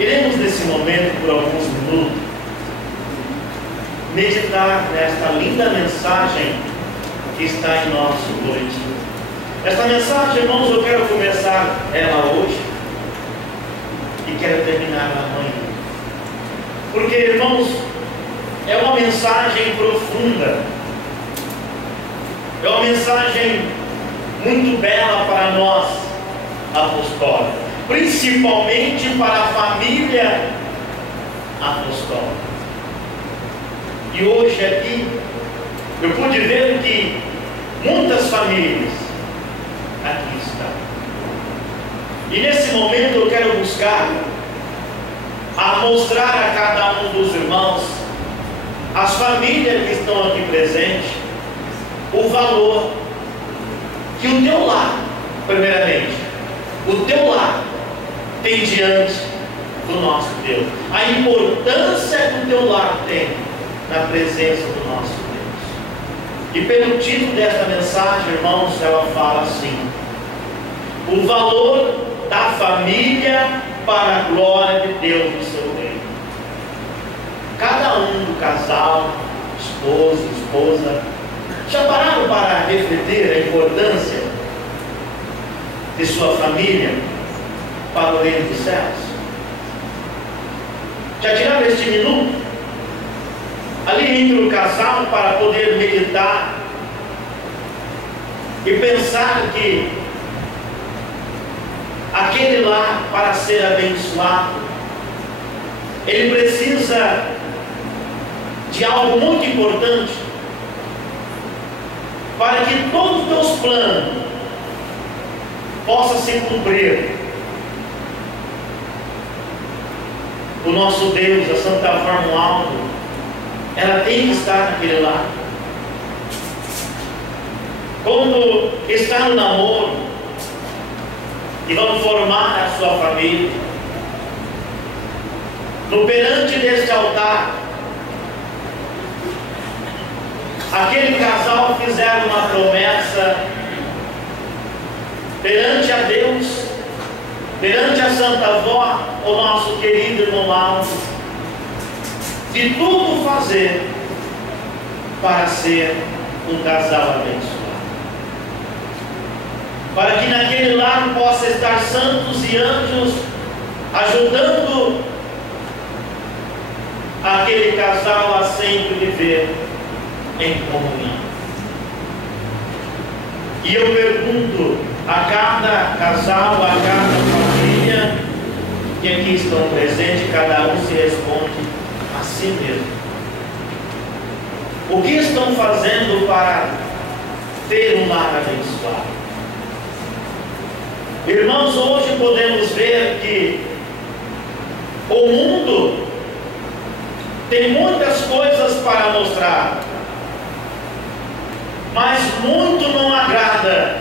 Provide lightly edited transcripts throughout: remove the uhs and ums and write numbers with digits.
Iremos nesse momento, por alguns minutos, meditar nesta linda mensagem que está em nosso boletim. Esta mensagem, irmãos, eu quero começar ela hoje e quero terminar amanhã. Porque, irmãos, é uma mensagem profunda, é uma mensagem muito bela para nós, apostólicos, principalmente para a família apostólica. E hoje aqui, eu pude ver que muitas famílias aqui estão. E nesse momento eu quero buscar a mostrar a cada um dos irmãos, as famílias que estão aqui presentes, o valor que o teu lar, primeiramente, o teu lar tem diante do nosso Deus. A importância que o teu lar tem na presença do nosso Deus. E pelo título desta mensagem, irmãos, ela fala assim: o valor da família para a glória de Deus no seu reino. Cada um do casal, esposo, esposa, já pararam para refletir a importância de sua família para o reino dos céus? Já tiraram este minuto ali entre o casal para poder meditar e pensar que aquele lar, para ser abençoado, ele precisa de algo muito importante para que todos os teus planos possam se cumprir. O nosso Deus, a Santa Forma Alto, ela tem que estar naquele lar. Quando está no namoro e vamos formar a sua família, no perante deste altar, aquele casal fizeram uma promessa perante a Deus, perante a Santa Avó, o nosso querido irmão Aldo, de tudo fazer para ser um casal abençoado, para que naquele lar possa estar santos e anjos ajudando aquele casal a sempre viver em comunhão. E eu pergunto a cada casal, a cada família que aqui estão presentes, cada um se responde a si mesmo: o que estão fazendo para ter um lar abençoado? Irmãos, hoje podemos ver que o mundo tem muitas coisas para mostrar, mas muito não agrada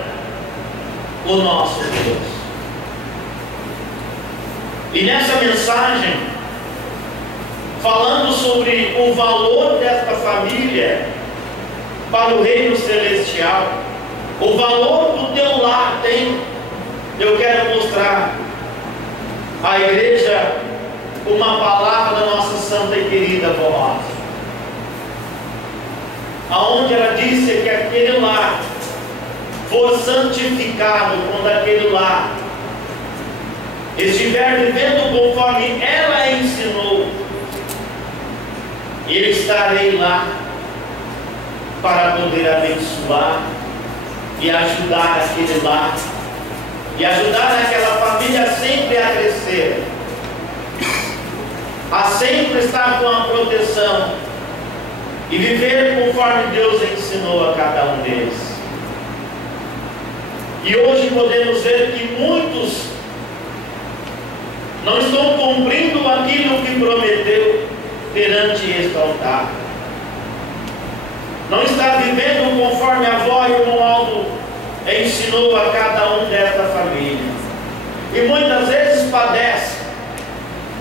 o nosso Deus. E nessa mensagem, falando sobre o valor desta família para o reino celestial, o valor que o teu lar tem, eu quero mostrar à igreja uma palavra da nossa santa e querida Vó Rosa, aonde ela disse que aquele lar for santificado, quando aquele lar estiver vivendo conforme ela ensinou, e eu estarei lá para poder abençoar e ajudar aquele lar, e ajudar aquela família sempre a crescer, a sempre estar com a proteção e viver conforme Deus ensinou a cada um deles. E hoje podemos ver que muitos não estão cumprindo aquilo que prometeu perante este altar, não está vivendo conforme a avó e o irmão Aldo ensinou a cada um desta família, e muitas vezes padece,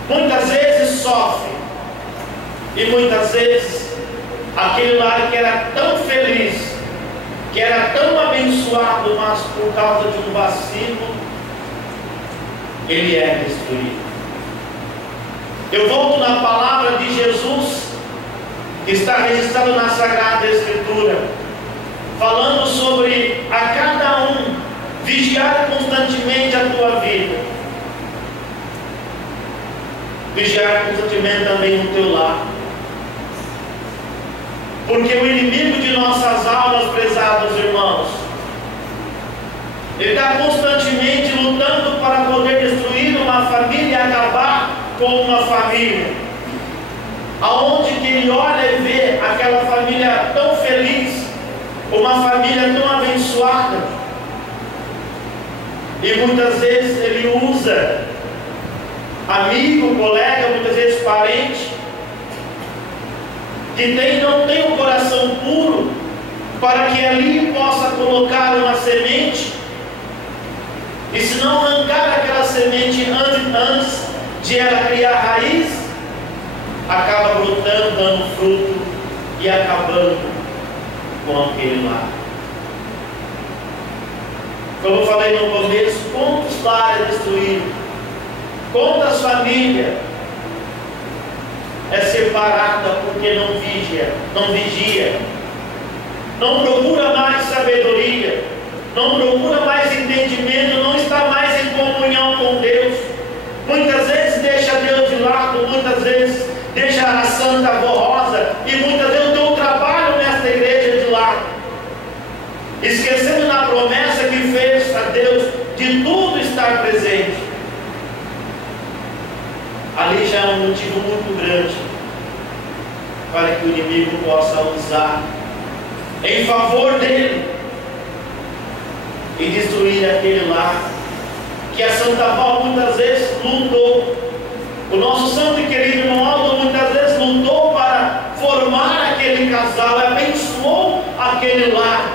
muitas vezes sofre, e muitas vezes aquele lar que era tão feliz, que era tão abençoado, mas por causa de um vacilo, ele é destruído. Eu volto na palavra de Jesus, que está registrado na Sagrada Escritura, falando sobre a cada um vigiar constantemente a tua vida, vigiar constantemente também o teu lar, porque o inimigo de nossas almas, prezados irmãos, ele está constantemente lutando para poder destruir uma família e acabar com uma família. Aonde que ele olha e vê aquela família tão feliz, uma família tão abençoada, e muitas vezes ele usa amigo, colega, muitas vezes parente, que não tem um coração puro, para que ali possa colocar uma semente, e se não arrancar aquela semente antes de ela criar raiz, acaba brotando, dando fruto e acabando com aquele lar. Como eu falei no começo, quantos lares destruídos, quantas famílias é separada porque não vigia, não procura mais sabedoria, não procura mais entendimento, não está mais em comunhão com Deus. Muitas vezes deixa Deus de lado, muitas vezes deixa a Santa Avó Rosa, e muitas vezes eu dou trabalho nesta igreja de lado, esquecendo na promessa que fez a Deus de tudo estar presente. Ali já é um motivo muito grande para que o inimigo possa usar em favor dele e destruir aquele lar que a Santa Avó muitas vezes lutou. O nosso santo e querido irmão Aldo muitas vezes lutou para formar aquele casal, abençoou aquele lar,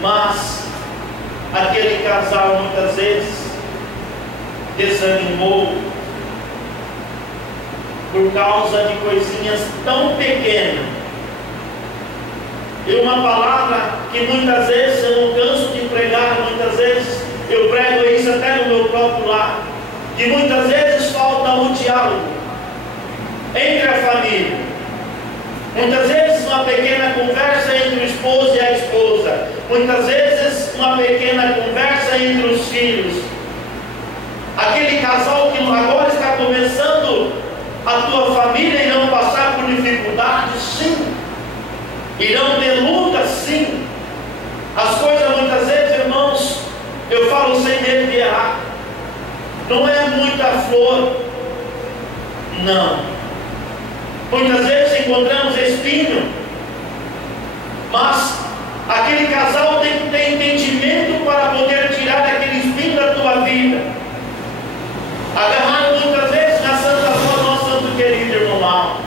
mas aquele casal muitas vezes desanimou por causa de coisinhas tão pequenas. E uma palavra que muitas vezes eu não canso de pregar, muitas vezes eu prego isso até no meu próprio lar, que muitas vezes falta o diálogo entre a família. Muitas vezes uma pequena conversa entre o esposo e a esposa, muitas vezes uma pequena conversa entre os filhos. Aquele casal que agora está começando a tua família, irão passar por dificuldades, sim, irão ter lutas, sim. As coisas muitas vezes, irmãos, eu falo sem medo de errar, não é muita flor, não. Muitas vezes encontramos espinho, mas aquele casal tem que ter entendimento para poder tirar aquele espinho da tua vida. Agarrado muitas vezes na Santa Avó, nosso santo querido irmão Mal,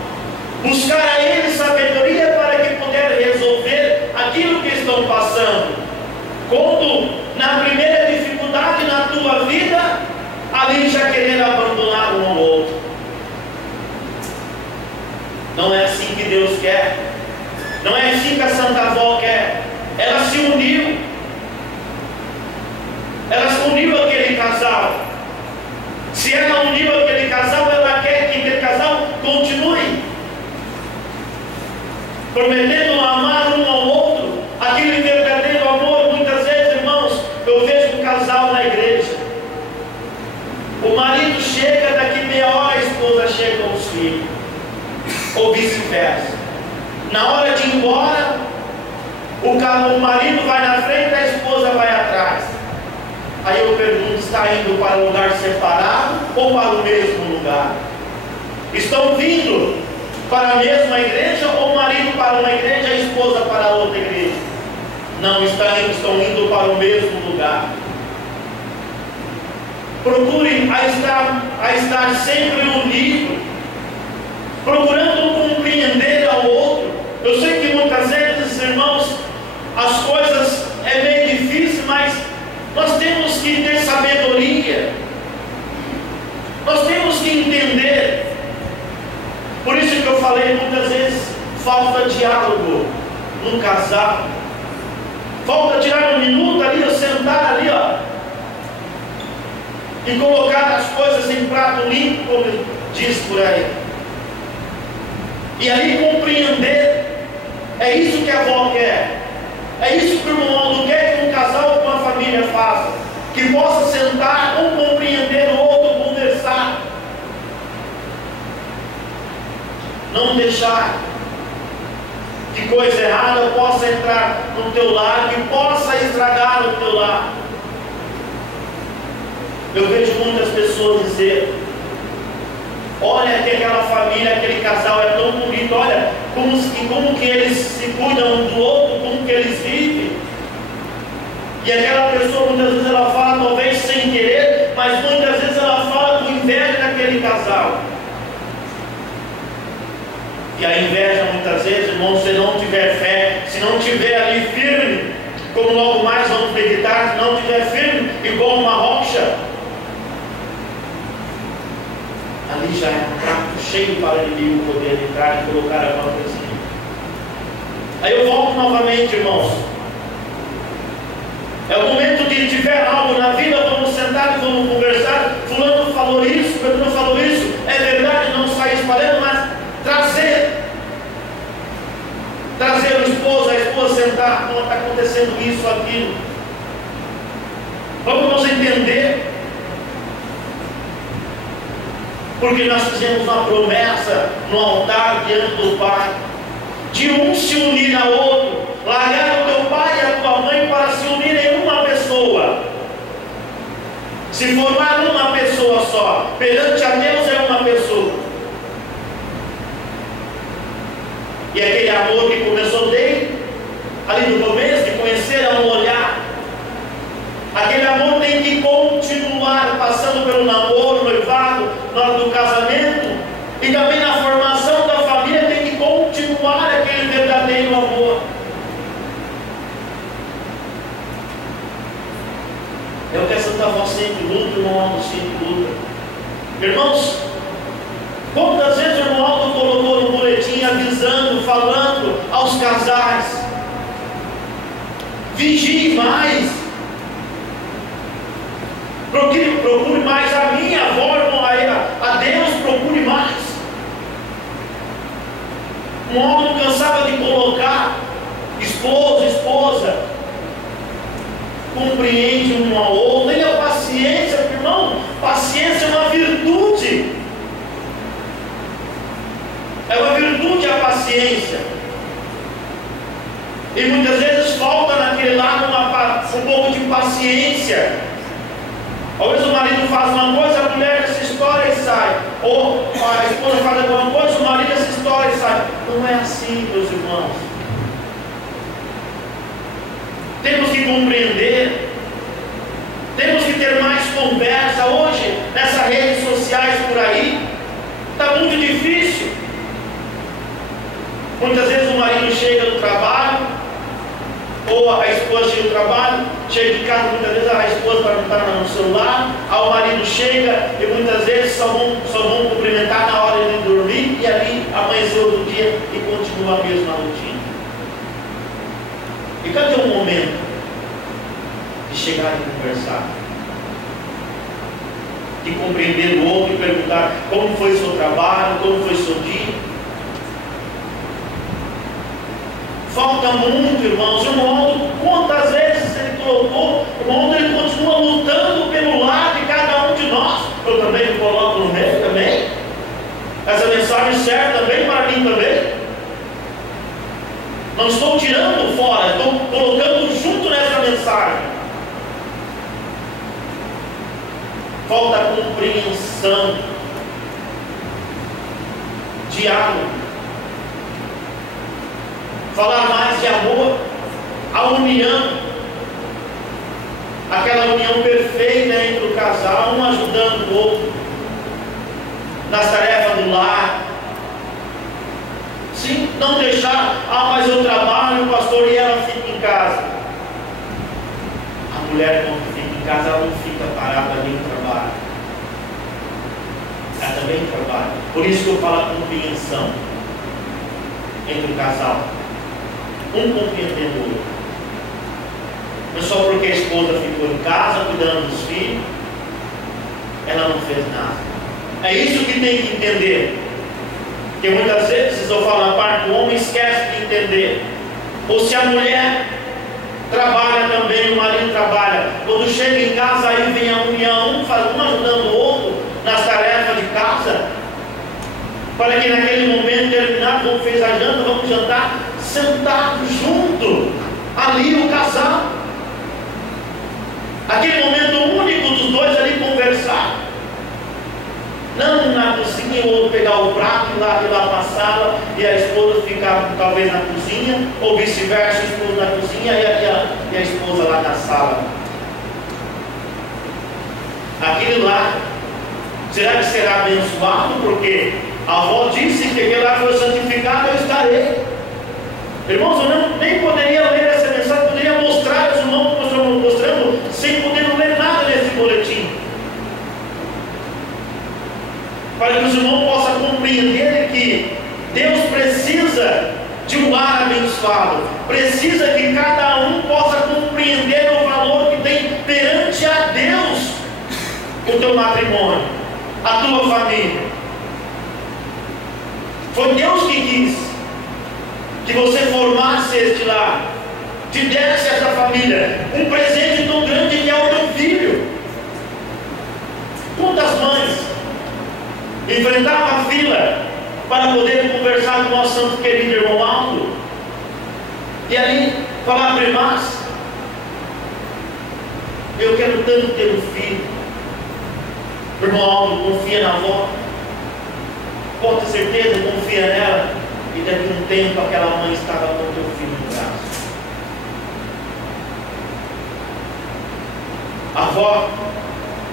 buscar a ele sabedoria para que puder resolver aquilo que estão passando. Quando na primeira dificuldade na tua vida, ali já querer abandonar um ao outro. Não é assim que Deus quer, não é assim que a Santa Avó quer. Ela se uniu, aquele casal. Se ela uniu aquele casal, ela quer que aquele casal continue prometendo amar um ao outro, aquele verdadeiro amor. Muitas vezes, irmãos, eu vejo um casal na igreja, o marido chega, daqui meia hora a esposa chega com os filhos, ou vice-versa. Na hora de ir embora, o marido vai na frente, a esposa vai atrás. Aí eu pergunto, está indo para um lugar separado ou para o mesmo lugar? Estão vindo para a mesma igreja, ou o marido para uma igreja e a esposa para outra igreja? Não, estão indo para o mesmo lugar. Procurem a estar sempre unidos, procurando compreender ao outro. Eu sei que muitas vezes, irmãos, as coisas é meio difícil, mas nós temos que ter sabedoria, nós temos que entender. Por isso que eu falei, muitas vezes falta diálogo num casal, falta tirar um minuto ali, sentar ali, e colocar as coisas em prato limpo, como diz por aí. E ali compreender. É isso que a avó quer. É isso que o irmão Aldo quer que um casal ou uma família faça. Que possa sentar, um compreender o outro, conversar. Não deixar que coisa errada possa entrar no teu lar, que possa estragar o teu lar. Eu vejo muitas pessoas dizer: olha que aquela família, aquele casal é tão bonito, olha como que eles se cuidam um do outro, como que eles vivem. E aquela pessoa muitas vezes ela fala, talvez sem querer, mas muitas vezes ela fala com inveja daquele casal. E a inveja muitas vezes, irmão, se não tiver fé, se não tiver ali firme, como logo mais vamos meditar, se não tiver firme, igual uma rocha, ali já é um prato cheio para o inimigo poder entrar e colocar a mão por cima. Aí eu volto novamente, irmãos. É o momento de tiver algo na vida, vamos sentar e vamos conversar. Fulano falou isso, Pedro falou isso. É verdade, não sair espalhando, mas trazer o esposo, a esposa sentar, não está acontecendo isso, aquilo. Vamos nos entender. Porque nós fizemos uma promessa no altar diante do Pai, de um se unir ao outro, largar o teu pai e a tua mãe para se unir em uma pessoa, se formar uma pessoa só, perante a Deus é uma pessoa. E aquele amor que começou desde ali no começo, de conhecer a um olhar, aquele amor tem que continuar, passando pelo namoro, noivado, na hora do casamento, e também na formação da família tem que continuar aquele verdadeiro amor. É o que a Santa Avó sempre luta, o irmão Aldo sempre luta. Irmãos, quantas vezes o irmão Aldo colocou no boletim avisando, falando aos casais: vigie mais, procure mais a minha avó, a Deus, procure mais. Um homem não cansava de colocar: esposo, esposa, compreende um ao outro, tenha paciência, irmão. Paciência é uma virtude. É uma virtude a paciência. E muitas vezes falta naquele lado um pouco de paciência. Às vezes o marido faz uma coisa, a mulher se estoura e sai. Ou a esposa faz alguma coisa, o marido se estoura e sai. Não é assim, meus irmãos. Temos que compreender. Temos que ter mais conversa. Hoje, nessas redes sociais por aí, está muito difícil. Muitas vezes o marido chega do trabalho, ou a esposa chega do trabalho, chega de casa, muitas vezes a esposa vai estar no celular, aí o marido chega e muitas vezes só vão cumprimentar na hora de dormir, e ali amanheceu outro dia e continua a mesma rotina. E cadê o momento de chegar e conversar? De compreender o outro e perguntar como foi o seu trabalho, como foi o seu dia? Falta muito, irmãos. O irmão, quantas vezes ele colocou, o irmão ele continua lutando pelo lado de cada um de nós. Eu também me coloco no meio também. Essa mensagem serve também para mim também. Não estou tirando fora, estou colocando junto nessa mensagem. Falta compreensão, diálogo. Falar mais de amor, a união, aquela união perfeita entre o casal, um ajudando o outro, nas tarefas do lar. Sim, não deixar, mas eu trabalho, pastor, e ela fica em casa. A mulher, quando fica em casa, ela não fica parada nem no trabalho. Ela também trabalha. Por isso que eu falo a compreensão entre o casal. Um compreendendo o outro. Não é só porque a esposa ficou em casa cuidando dos filhos, ela não fez nada. É isso que tem que entender. Porque muitas vezes eu falo na parte do homem, esquece de entender. Ou se a mulher trabalha também, o marido trabalha, quando chega em casa aí vem a união, um ajudando o outro nas tarefas de casa, para que naquele momento determinado, vamos fez a janta, vamos jantar, sentados junto, ali o casal, aquele momento único dos dois ali conversar, não na cozinha, o outro pegar o prato e ir lá para a sala, e a esposa ficar talvez na cozinha, ou vice-versa, a esposa na cozinha e a esposa lá na sala. Aquele lá, será que será abençoado? Porque a avó disse que aquele lá foi santificado, eu estarei. Irmãos, eu nem poderia ler essa mensagem, poderia mostrar, os irmãos mostrando, sem poder ler nada nesse boletim, para que os irmãos possam compreender que Deus precisa de um lar abençoado, precisa que cada um possa compreender o valor que tem perante a Deus o teu matrimônio, a tua família. Foi Deus que quis que você formasse este lar, te desse essa família, um presente tão grande que é o teu filho. Quantas mães enfrentavam a fila para poder conversar com o nosso santo querido irmão Aldo, e ali falar para irmãs: eu quero tanto ter um filho. O irmão Aldo confia na avó, pode ter certeza, confia nela, e daqui a um tempo aquela mãe estava com o teu filho no braço. A avó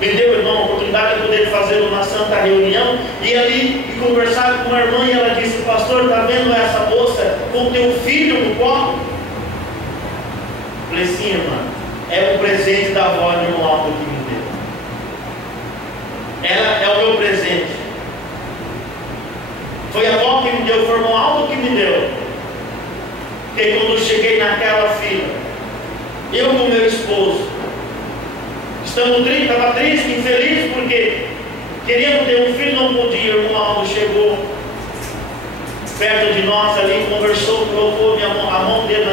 me deu, irmão, a oportunidade de poder fazer uma santa reunião, e ali e conversar com a irmã, e ela disse: pastor, está vendo essa moça com o teu filho no colo? Falei: sim, irmã, é o presente da avó do irmão Aldo que me deu. Ela é o meu presente. Foi a avó que me deu, foi o irmão Aldo que me deu. Porque quando eu cheguei naquela fila, eu com meu esposo, estava triste, infeliz, porque queríamos ter um filho, não podia. O irmão Aldo chegou perto de nós ali, conversou, colocou a mão dele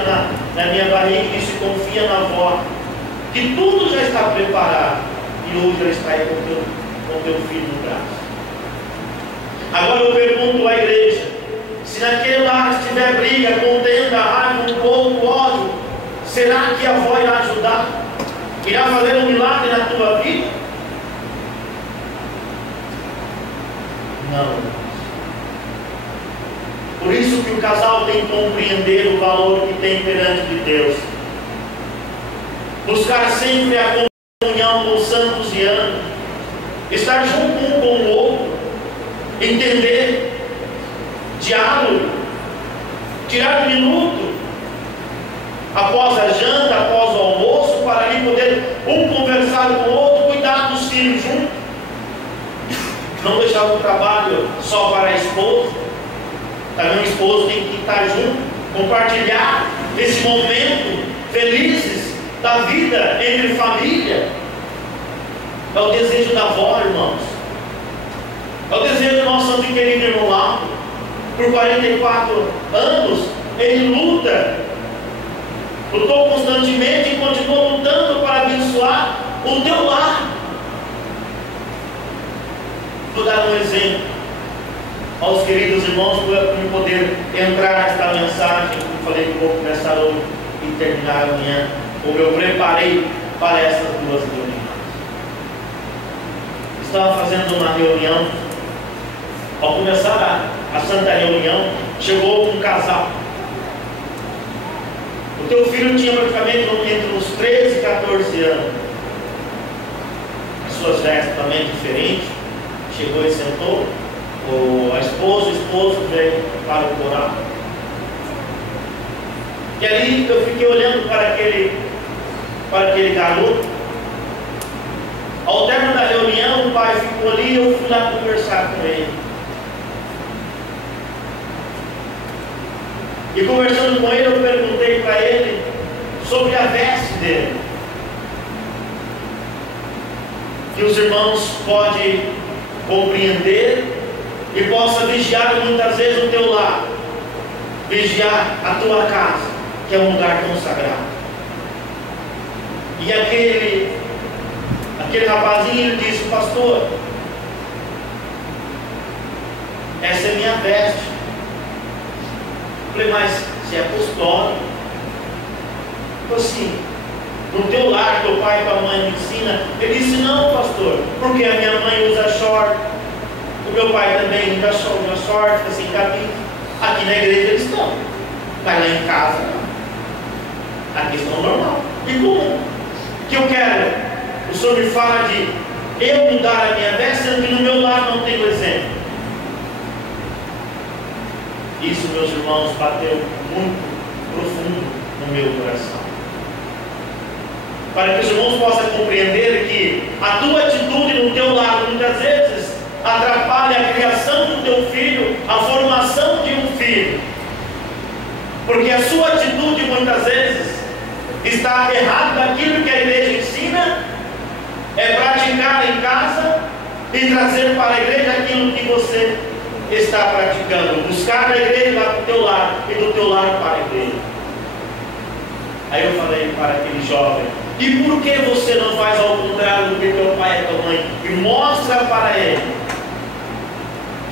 na minha barriga e disse: confia na avó, que tudo já está preparado, e hoje ela está aí com teu filho no braço. Agora eu pergunto à igreja: se naquele lar estiver briga, contenda, raiva, um pouco, ódio, será que a avó irá ajudar? Irá fazer um milagre na tua vida? Não. Por isso que o casal tem que compreender o valor que tem perante de Deus. Buscar sempre a comunhão com os santos e anjos. Estar junto um com o outro. Entender. Diálogo. Tirar um minuto após a janta, após o almoço, para ali poder um conversar com o outro, cuidar dos filhos juntos. Não deixar o trabalho só para a esposa. Também o esposo tem que estar junto, compartilhar esse momento felizes da vida entre família. É o desejo da avó, irmãos. É o desejo do nosso santo e querido irmão Aldo. Por 44 anos ele lutou constantemente e continua lutando para abençoar o teu lar. Vou dar um exemplo aos queridos irmãos para poder entrar nesta mensagem que eu falei que vou começar hoje e terminar amanhã, como eu preparei para essas duas reuniões. Estava fazendo uma reunião. Ao começar a santa reunião, chegou um casal. O teu filho tinha praticamente entre uns 13 e 14 anos. As suas vestes também diferentes. Chegou e sentou. A esposa, o esposo veio para o coral. E ali eu fiquei olhando para aquele garoto. Ao término da reunião, o pai ficou ali e eu fui lá conversar com ele. E conversando com ele, eu perguntei para ele sobre a veste dele. que os irmãos podem compreender e possa vigiar muitas vezes o teu lar, vigiar a tua casa, que é um lugar tão sagrado. E aquele rapazinho, ele disse: pastor, essa é minha veste. Eu falei: mas você é apostólico? Então assim, no teu lar, teu pai e tua mãe me ensina. Ele disse: não, pastor, porque a minha mãe usa short, o meu pai também usa short, assim, cabide. Aqui na igreja eles estão, mas lá em casa não. Aqui estão normal. E como que eu quero? O Senhor me fala de eu mudar a minha veste, sendo que no meu lar não tenho exemplo. Isso, meus irmãos, bateu muito profundo no meu coração, para que os irmãos possam compreender que a tua atitude no teu lar muitas vezes atrapalha a criação do teu filho, a formação de um filho, porque a sua atitude muitas vezes está errada daquilo que a igreja ensina, é praticar em casa e trazer para a igreja aquilo que você está praticando, buscar na igreja lá para o teu lar e do teu lar para a igreja. Aí eu falei para aquele jovem: e por que você não faz ao contrário do que teu pai e tua mãe? E mostra para ele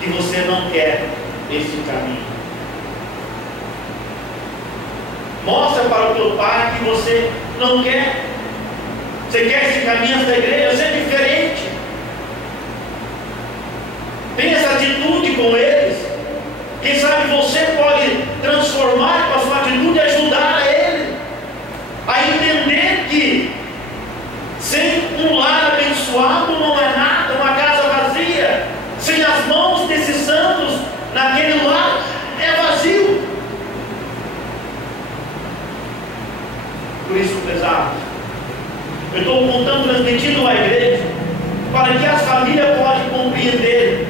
que você não quer esse caminho. Mostra para o teu pai que você não quer. Você quer esse caminho da igreja, ser diferente. Tem essa atitude com eles. Quem sabe você pode transformar com a sua atitude e ajudar a ele a entender que sem um lar abençoado não é nada, uma casa vazia, sem as mãos desses santos naquele lar é vazio. Por isso, pesados, eu estou contando, transmitindo à igreja, para que as famílias possam compreender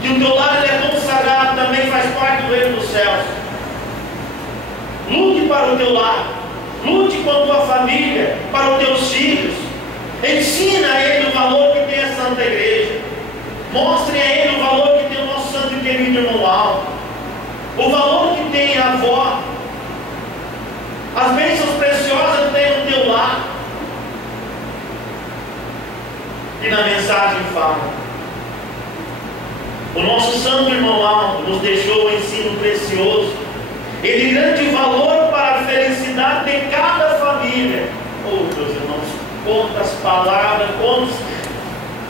que o teu lar é consagrado, também faz parte do reino dos céus. Lute para o teu lar, lute com a tua família, para os teus filhos. Ensina a ele o valor que tem a Santa Igreja. Mostre a ele o valor que tem o nosso santo e querido irmão Aldo, o valor que tem a avó, as bênçãos preciosas que tem no teu lar. E na mensagem fala: o nosso santo irmão Aldo nos deixou um ensino precioso e de grande valor para a felicidade de cada família. Oh, meus irmãos, quantas palavras, quantos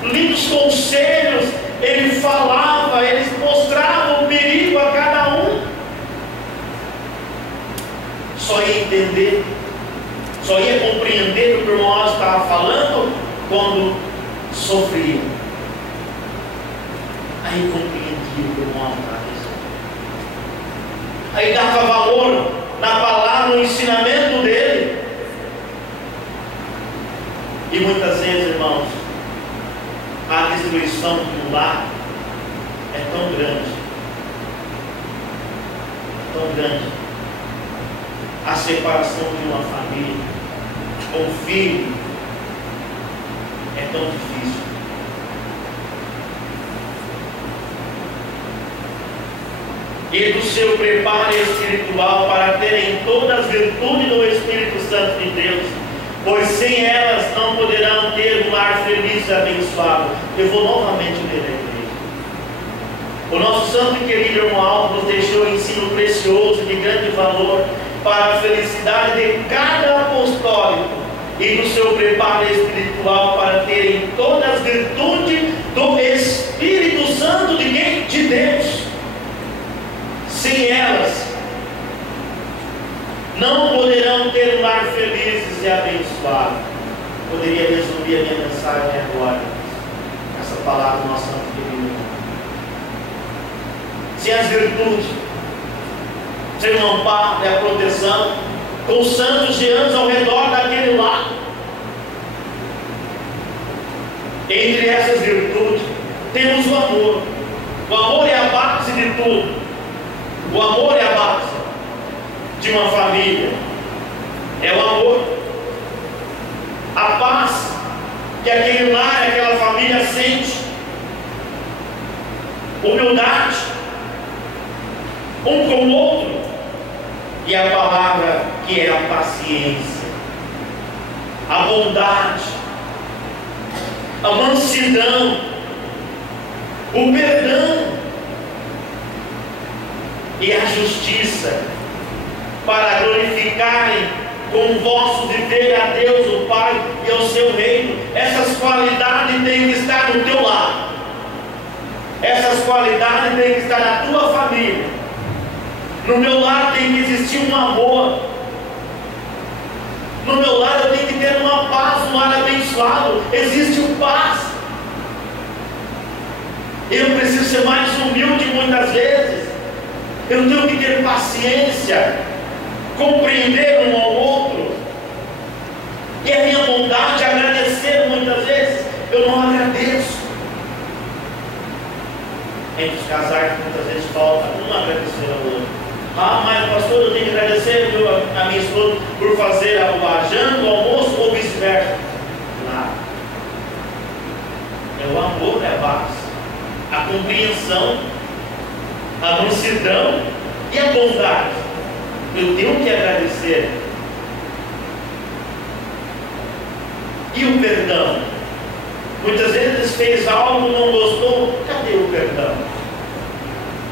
lindos conselhos ele falava, ele mostrava o perigo a cada um. Só ia entender, só ia compreender o que o irmão Aldo estava falando quando sofria. Aí compreendia o que o irmão Aldo estava dizendo. Aí dava valor na palavra, no ensinamento dele. E muitas vezes, irmãos, a destruição do lar é tão grande, tão grande. A separação de uma família com um filho é tão difícil. E do seu preparo espiritual para terem todas as virtudes do Espírito Santo de Deus, pois sem elas não poderão ter um lar feliz e abençoado. Eu vou novamente ler a igreja. O nosso santo e querido irmão Aldo nos deixou um ensino precioso de grande valor para a felicidade de cada apostólico e do seu preparo espiritual para terem todas as virtudes do Espírito Santo de quem? De Deus. Sem elas não poderão ter um lar felizes e abençoado. Poderia resumir a minha mensagem agora, essa palavra do nosso santo querido irmão. Sem as virtudes, sem o amparo e a proteção, com os santos de anjos ao redor daquele lar. Entre essas virtudes temos o amor. O amor é a base de tudo. O amor é a base de uma família. É o amor. A paz que aquele lar, aquela família sente. Humildade, um com o outro, e a palavra que é a paciência, a bondade, a mansidão, o perdão e a justiça, para glorificarem com o vosso viver a Deus, o Pai, e ao seu reino. Essas qualidades têm que estar no teu lar. Essas qualidades têm que estar na tua família. No meu lar tem que existir um amor. No meu lar eu tenho que ter uma paz, um lar abençoado. Existe paz. Eu preciso ser mais humilde muitas vezes. Eu tenho que ter paciência, compreender um ao outro. E a minha bondade, agradecer muitas vezes, eu não agradeço. Entre os casais, muitas vezes falta um agradecer ao outro. Ah, mas pastor, eu tenho que agradecer a minha esposa por fazer a janta, o almoço, ou vice-versa. Nada. É o amor, é a base. A compreensão, a mansidão e a bondade. Eu tenho que agradecer. E o perdão? Muitas vezes fez algo, não gostou. Cadê o perdão?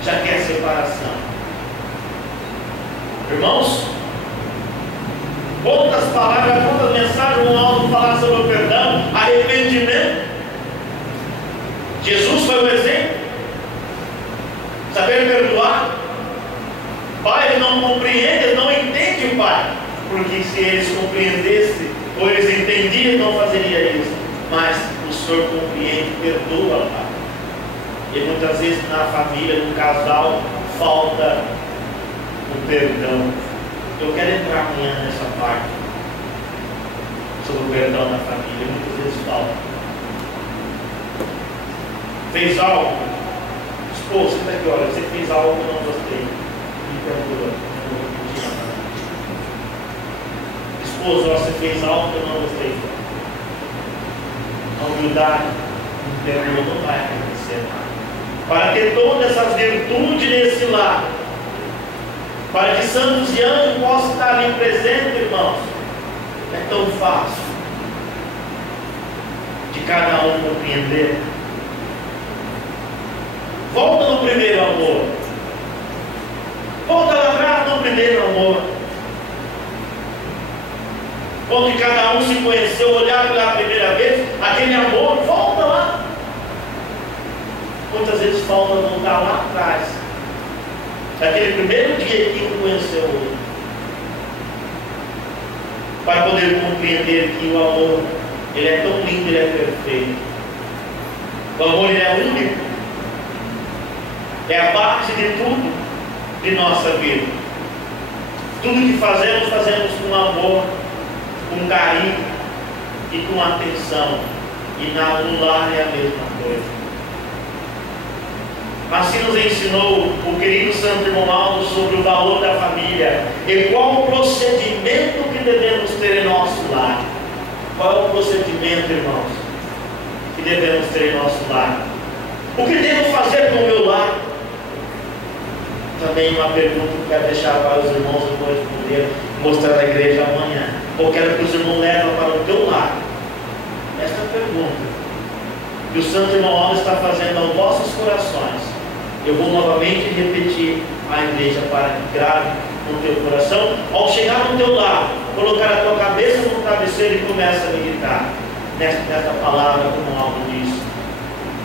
Já quer separação. Irmãos, quantas palavras, quantas mensagens vão alto falar sobre o perdão, arrependimento. Jesus foi o exemplo. Saber perdoar. Pai, eles não compreendem, eles não entendem o Pai. Porque se eles compreendessem, ou eles entendiam, não fazeria isso. Mas o Senhor compreende, perdoa, Pai. E muitas vezes na família, no casal, falta o perdão. Eu quero entrar amanhã nessa parte sobre o perdão na família. Muitas vezes falta. Fez algo, esposa, você está aqui, olha, você fez algo que eu não gostei, me perdoa, eu não vou pedir nada. Esposa, você fez algo que eu não gostei. A humildade, o perdão não vai acontecer mais. Para ter todas essas virtudes nesse lar, para que santos e anjos possam estar ali presentes, irmãos, é tão fácil de cada um compreender. Volta no primeiro amor. Volta lá atrás no primeiro amor. Quando cada um se conheceu, olhar pela primeira vez, aquele amor, volta lá. Muitas vezes falta voltar lá atrás. Daquele primeiro dia que um conheceu o outro. Para poder compreender que o amor, ele é tão lindo, ele é perfeito. O amor, ele é único. É a base de tudo de nossa vida. Tudo que fazemos, fazemos com amor, com carinho e com atenção. E no lar é a mesma coisa. Assim nos ensinou o querido Santo Irmão Aldo sobre o valor da família e qual o procedimento que devemos ter em nosso lar. Qual é o procedimento, irmãos, que devemos ter em nosso lar? O que devo fazer com o meu lar? Também uma pergunta que eu quero deixar para os irmãos, eu vou responder, mostrar na igreja amanhã. Eu quero que os irmãos levem para o teu lar esta pergunta que o Santo Irmão Aldo está fazendo aos vossos corações. Eu vou novamente repetir à igreja para que grave no teu coração. Ao chegar no teu lar, colocar a tua cabeça no travesseiro e começa a meditar nesta palavra, como Aldo diz.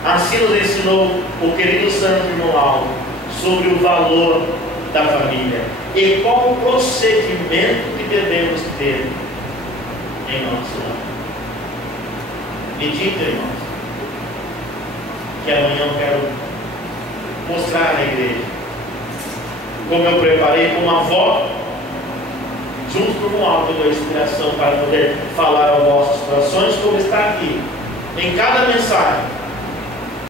Assim nos ensinou o querido Santo Irmão Aldo sobre o valor da família e qual o procedimento que devemos ter em nosso lar. Medita, irmãos, que amanhã eu quero mostrar na igreja como eu preparei como avó, junto com um alto da inspiração para poder falar aos vossos corações, como está aqui em cada mensagem.